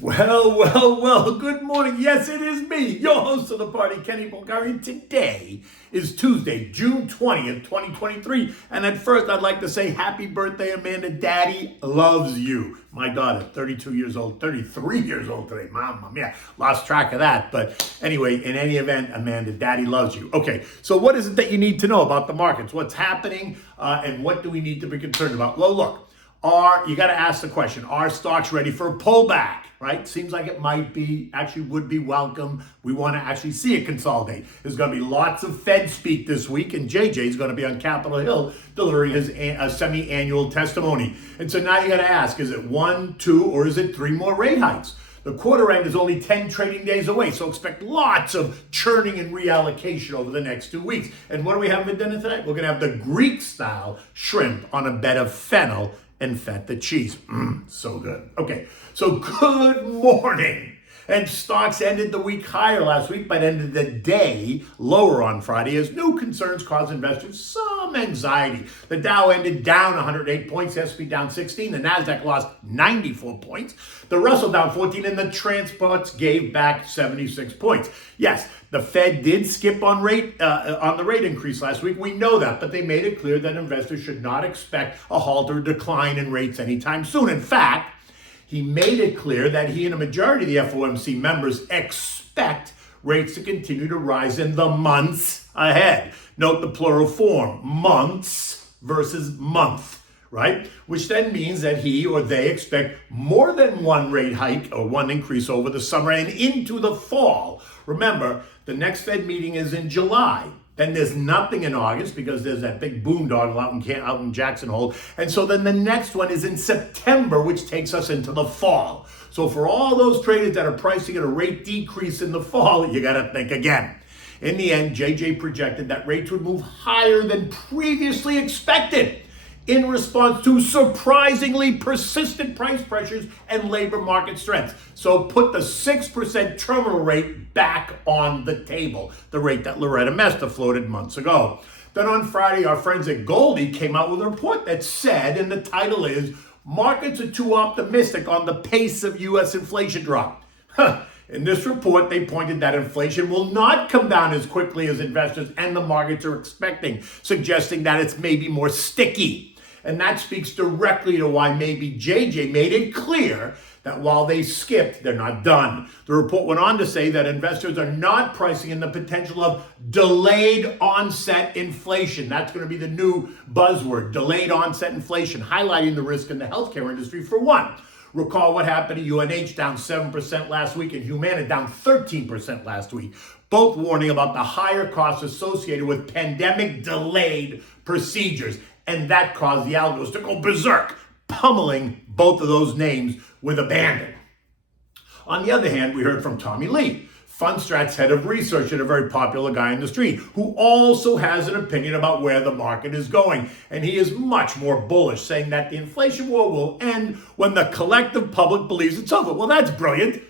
Well, good morning. Yes, it is me, your host of the party, Kenny Bulgarian. Today is Tuesday, June 20th, 2023. And at first, I'd like to say happy birthday, Amanda. Daddy loves you. My daughter, 32 years old, 33 years old today. Mama mia, lost track of that. But anyway, in any event, Amanda, Daddy loves you. Okay, so what is it that you need to know about the markets? What's happening and what do we need to be concerned about? Well, look. You got to ask the question, are stocks ready for a pullback, right? Seems like it might be, actually would be welcome. We want to actually see it consolidate. There's going to be lots of Fed speak this week, and JJ is going to be on Capitol Hill delivering his semi-annual testimony. And so now you got to ask, is it 1, 2, or is it 3 more rate hikes? The quarter end is only 10 trading days away, so expect lots of churning and reallocation over the next 2 weeks. And what do we have for dinner tonight? We're going to have the Greek-style shrimp on a bed of fennel and feta cheese. So good. Okay, so good morning. And stocks ended the week higher last week, but ended the day lower on Friday as new concerns caused investors some anxiety. The Dow ended down 108 points, the S&P down 16, the NASDAQ lost 94 points, the Russell down 14, and the transports gave back 76 points. Yes, the Fed did skip on the rate increase last week. We know that, but they made it clear that investors should not expect a halt or decline in rates anytime soon. In fact, he made it clear that he and a majority of the FOMC members expect rates to continue to rise in the months ahead. Note the plural form, months versus month, right? Which then means that he or they expect more than one rate hike or one increase over the summer and into the fall. Remember, the next Fed meeting is in July. Then there's nothing in August because there's that big boondoggle out in Jackson Hole. And so then the next one is in September, which takes us into the fall. So for all those traders that are pricing at a rate decrease in the fall, you got to think again. In the end, JJ projected that rates would move higher than previously expected in response to surprisingly persistent price pressures and labor market strength. So put the 6% terminal rate back on the table, the rate that Loretta Mester floated months ago. Then on Friday, our friends at Goldie came out with a report that said, and the title is, Markets are too optimistic on the pace of U.S. inflation drop. In this report, they pointed that inflation will not come down as quickly as investors and the markets are expecting, suggesting that it's maybe more sticky. And that speaks directly to why maybe JJ made it clear that while they skipped, they're not done. The report went on to say that investors are not pricing in the potential of delayed onset inflation. That's going to be the new buzzword, delayed onset inflation, highlighting the risk in the healthcare industry for one. Recall what happened to UNH, down 7% last week, and Humana down 13% last week, both warning about the higher costs associated with pandemic-delayed procedures. And that caused the algos to go berserk, pummeling both of those names with abandon. On the other hand, we heard from Tommy Lee, Fundstrat's head of research and a very popular guy in the street, who also has an opinion about where the market is going. And he is much more bullish, saying that the inflation war will end when the collective public believes it's over. Well, that's brilliant,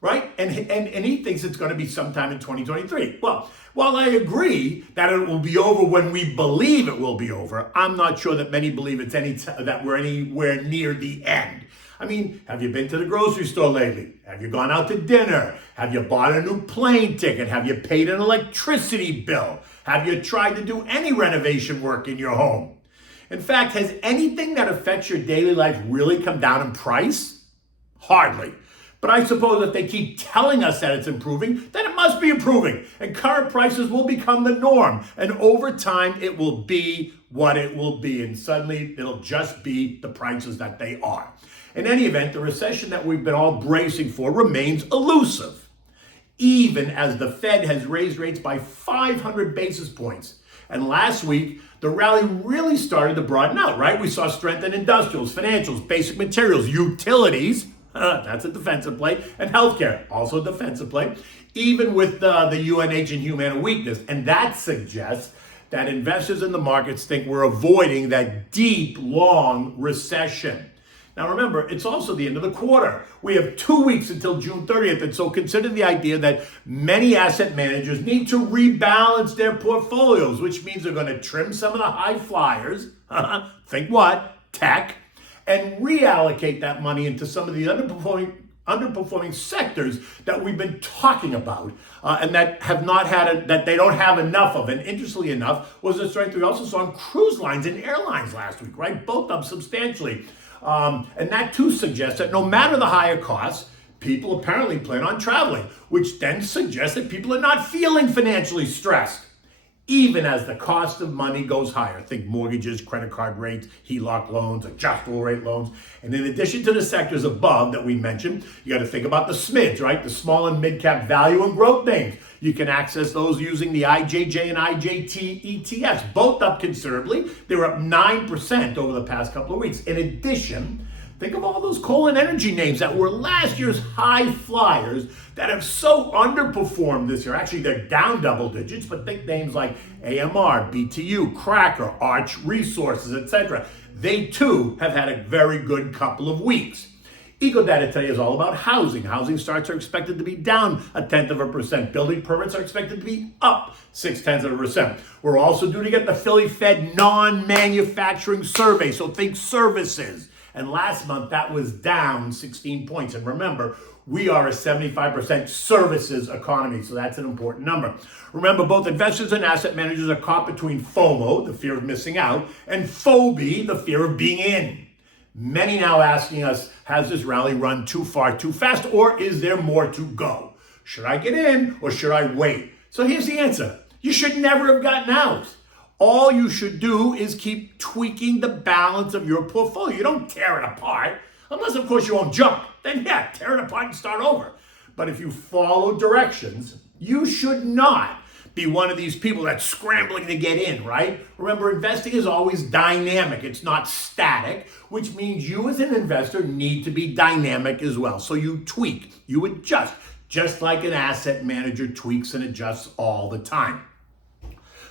right? And he thinks it's going to be sometime in 2023. Well, while I agree that it will be over when we believe it will be over, I'm not sure that many believe that we're anywhere near the end. I mean, have you been to the grocery store lately? Have you gone out to dinner? Have you bought a new plane ticket? Have you paid an electricity bill? Have you tried to do any renovation work in your home? In fact, has anything that affects your daily life really come down in price? Hardly. But I suppose if they keep telling us that it's improving, then it must be improving. And current prices will become the norm. And over time, it will be what it will be. And suddenly, it'll just be the prices that they are. In any event, the recession that we've been all bracing for remains elusive, even as the Fed has raised rates by 500 basis points. And last week, the rally really started to broaden out, right? We saw strength in industrials, financials, basic materials, utilities, that's a defensive play, and healthcare, also a defensive play, even with the UNH and Humana weakness. And that suggests that investors in the markets think we're avoiding that deep, long recession. Now remember, it's also the end of the quarter. We have 2 weeks until June 30th, and so consider the idea that many asset managers need to rebalance their portfolios, which means they're going to trim some of the high flyers, think what? Tech, and reallocate that money into some of the underperforming underperforming sectors that we've been talking about and that have not had that they don't have enough of. And interestingly enough, was the strength we also saw on cruise lines and airlines last week, right? Both up substantially. And that too suggests that no matter the higher costs, people apparently plan on traveling, which then suggests that people are not feeling financially stressed, even as the cost of money goes higher. Think mortgages, credit card rates, HELOC loans, adjustable rate loans. And in addition to the sectors above that we mentioned, you got to think about the SMIDs, right? The small and mid-cap value and growth names. You can access those using the IJJ and IJT ETFs, both up considerably. They were up 9% over the past couple of weeks. In addition, think of all those coal and energy names that were last year's high flyers that have so underperformed this year. Actually, they're down double digits, but think names like AMR, BTU, Cracker, Arch Resources, etc. They too have had a very good couple of weeks. EcoData today is all about housing. Housing starts are expected to be down 0.1%. Building permits are expected to be up 0.6%. We're also due to get the Philly Fed non-manufacturing survey, so think services. And last month, that was down 16 points. And remember, we are a 75% services economy, so that's an important number. Remember, both investors and asset managers are caught between FOMO, the fear of missing out, and FOBI, the fear of being in. Many now asking us, has this rally run too far, too fast, or is there more to go? Should I get in or should I wait? So here's the answer. You should never have gotten out. All you should do is keep tweaking the balance of your portfolio. You don't tear it apart, unless of course you won't jump. Then yeah, tear it apart and start over. But if you follow directions, you should not be one of these people that's scrambling to get in, right? Remember, investing is always dynamic. It's not static, which means you as an investor need to be dynamic as well. So you tweak, you adjust, just like an asset manager tweaks and adjusts all the time.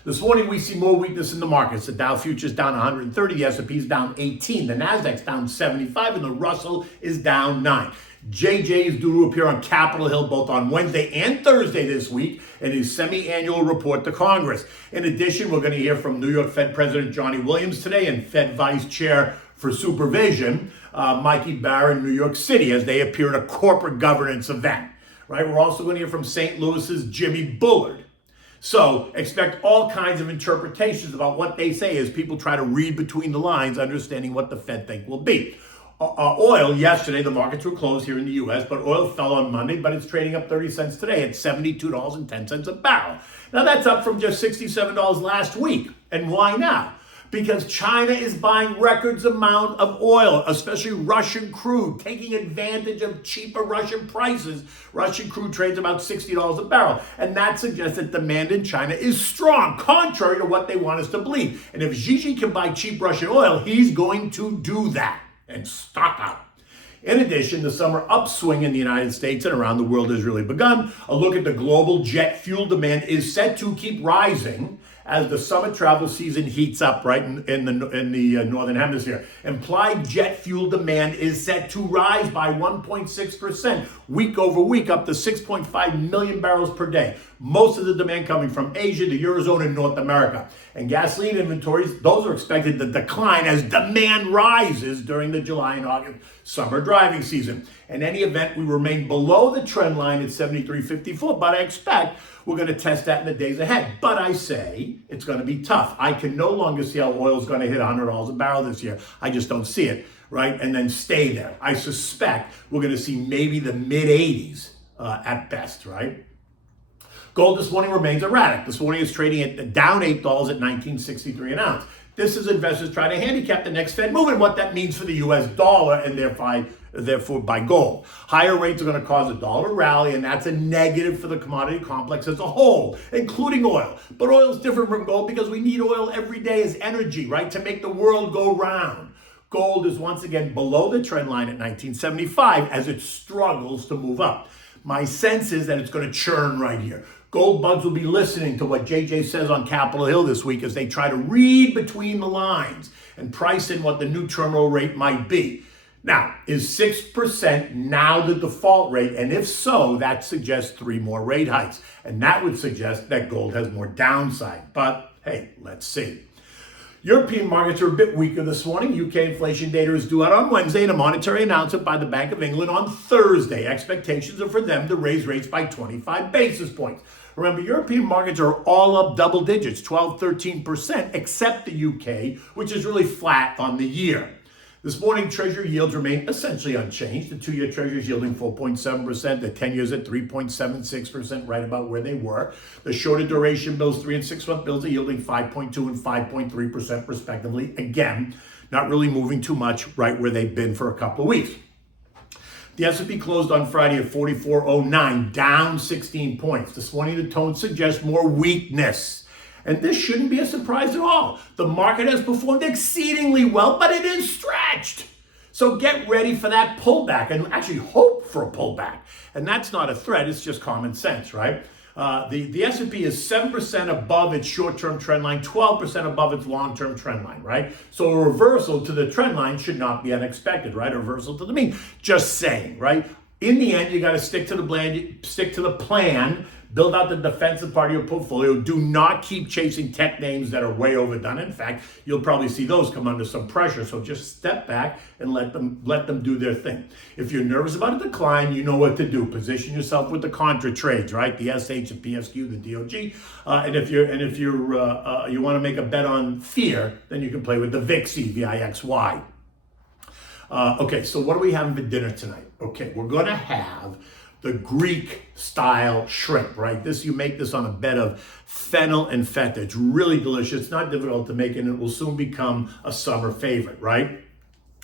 This morning, we see more weakness in the markets. The Dow futures down 130, the S&P is down 18, the Nasdaq's down 75, and the Russell is down 9. JJ is due to appear on Capitol Hill both on Wednesday and Thursday this week in his semi-annual report to Congress. In addition, we're going to hear from New York Fed President Johnny Williams today and Fed Vice Chair for Supervision, Mikey Barr in New York City, as they appear at a corporate governance event. Right? We're also going to hear from St. Louis's Jimmy Bullard. So expect all kinds of interpretations about what they say as people try to read between the lines, understanding what the Fed think will be. Oil, yesterday, the markets were closed here in the U.S., but oil fell on Monday, but it's trading up 30 cents today at $72.10 a barrel. Now, that's up from just $67 last week. And why now? Because China is buying records amount of oil, especially Russian crude, taking advantage of cheaper Russian prices. Russian crude trades about $60 a barrel. And that suggests that demand in China is strong, contrary to what they want us to believe. And if Xi can buy cheap Russian oil, he's going to do that and stock up. In addition, the summer upswing in the United States and around the world has really begun. A look at the global jet fuel demand is set to keep rising as the summer travel season heats up right in the Northern Hemisphere. Implied jet fuel demand is set to rise by 1.6% week over week, up to 6.5 million barrels per day. Most of the demand coming from Asia, the Eurozone, and North America. And gasoline inventories, those are expected to decline as demand rises during the July and August summer driving season. In any event, we remain below the trend line at 73.54, but I expect we're going to test that in the days ahead. But I say it's going to be tough. I can no longer see how oil is going to hit $100 a barrel this year. I just don't see it, right? And then stay there. I suspect we're going to see maybe the mid-80s at best, right? Gold this morning remains erratic. This morning is trading at down $8 at $19.63 an ounce. This is investors trying to handicap the next Fed move and what that means for the U.S. dollar and therefore by gold. Higher rates are going to cause a dollar rally, and that's a negative for the commodity complex as a whole, including oil. But oil is different from gold because we need oil every day as energy, right, to make the world go round. Gold is once again below the trend line at 1975 as it struggles to move up. My sense is that it's going to churn right here. Gold bugs will be listening to what JJ says on Capitol Hill this week as they try to read between the lines and price in what the new terminal rate might be. Now, is 6% now the default rate? And if so, that suggests 3 more rate hikes. And that would suggest that gold has more downside. But hey, let's see. European markets are a bit weaker this morning. UK inflation data is due out on Wednesday and a monetary announcement by the Bank of England on Thursday. Expectations are for them to raise rates by 25 basis points. Remember, European markets are all up double digits, 12, 13%, except the UK, which is really flat on the year. This morning, Treasury yields remain essentially unchanged. The 2-year Treasury is yielding 4.7%, the 10-years at 3.76%, right about where they were. The shorter duration bills, 3 and 6 month bills, are yielding 5.2 and 5.3% respectively. Again, not really moving too much, right where they've been for a couple of weeks. The S&P closed on Friday at 4409, down 16 points. This morning, the tone suggests more weakness. And this shouldn't be a surprise at all. The market has performed exceedingly well, but it is stretched. So get ready for that pullback and actually hope for a pullback. And that's not a threat, it's just common sense, right? The S&P is 7% above its short-term trend line, 12% above its long-term trend line, right? So a reversal to the trend line should not be unexpected, right? A reversal to the mean. Just saying, right? In the end, you got to stick to the plan, build out the defensive part of your portfolio. Do not keep chasing tech names that are way overdone. In fact, you'll probably see those come under some pressure. So just step back and let them do their thing. If you're nervous about a decline, you know what to do. Position yourself with the contra trades, right? The SH, the PSQ, the DOG. And if you want to make a bet on fear, then you can play with the VIXY, VIXY. Okay, so what are we having for dinner tonight? Okay, we're going to have the Greek style shrimp, right? You make this on a bed of fennel and feta. It's really delicious. It's not difficult to make, and it will soon become a summer favorite, right?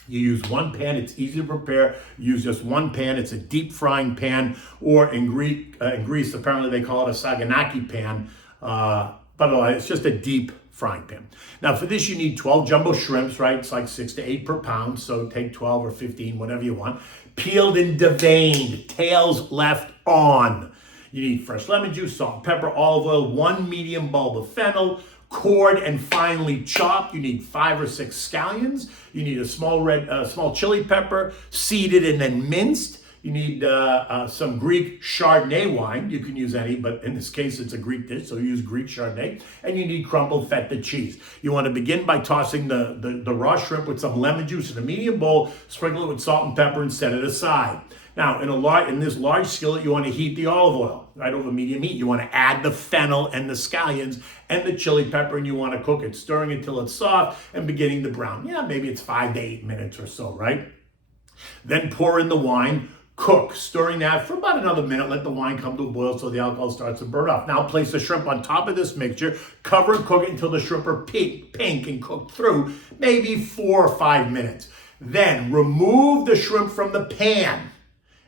You use one pan. It's easy to prepare. You use just one pan. It's a deep frying pan, or in Greece, apparently they call it a saganaki pan. But it's just a deep frying pan. Now for this, you need 12 jumbo shrimps, right? It's like 6 to 8 per pound. So take 12 or 15, whatever you want. Peeled and deveined, tails left on. You need fresh lemon juice, salt and pepper, olive oil, 1 medium bulb of fennel, cored and finely chopped. You need 5 or 6 scallions. You need a small chili pepper, seeded and then minced. You need some Greek Chardonnay wine. You can use any, but in this case, it's a Greek dish, so use Greek Chardonnay. And you need crumbled feta cheese. You want to begin by tossing the raw shrimp with some lemon juice in a medium bowl, sprinkle it with salt and pepper, and set it aside. Now, in this large skillet, you want to heat the olive oil right over medium heat. You want to add the fennel and the scallions and the chili pepper, and you want to cook it, stirring it till it's soft and beginning to brown. Yeah, maybe it's 5 to 8 minutes or so, right? Then pour in the wine. Cook, stirring that for about another minute. Let the wine come to a boil so the alcohol starts to burn off. Now place the shrimp on top of this mixture. Cover and cook it until the shrimp are pink and cooked through, maybe 4 or 5 minutes. Then remove the shrimp from the pan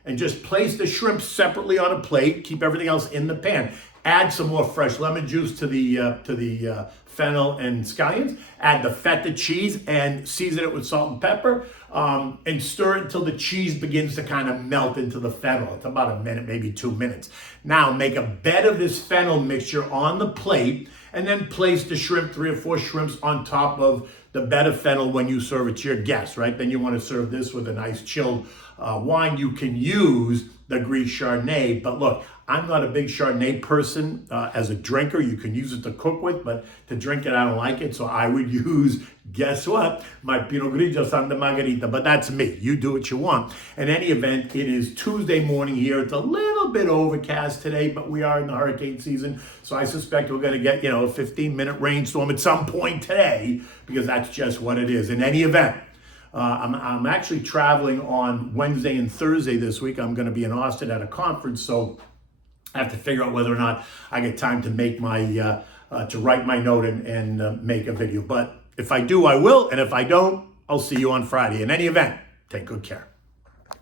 and just place the shrimp separately on a plate. Keep everything else in the pan. Add some more fresh lemon juice to the fennel and scallions. Add the feta cheese and season it with salt and pepper. And stir it until the cheese begins to kind of melt into the fennel. It's about a minute, maybe 2 minutes. Now make a bed of this fennel mixture on the plate and then place the shrimp, 3 or 4 shrimps on top of the bed of fennel when you serve it to your guests, right? Then you want to serve this with a nice chilled wine. You can use the Greek Chardonnay, but look, I'm not a big Chardonnay person as a drinker. You can use it to cook with, but to drink it, I don't like it. So I would use, guess what? My Pinot Grigio Santa Margherita, but that's me. You do what you want. In any event, it is Tuesday morning here. It's a little bit overcast today, but we are in the hurricane season. So I suspect we're going to get, a 15-minute rainstorm at some point today, because that's just what it is. In any event, I'm actually traveling on Wednesday and Thursday this week. I'm going to be in Austin at a conference, so I have to figure out whether or not I get time to make to write my note and make a video. But if I do, I will. And if I don't, I'll see you on Friday. In any event, take good care.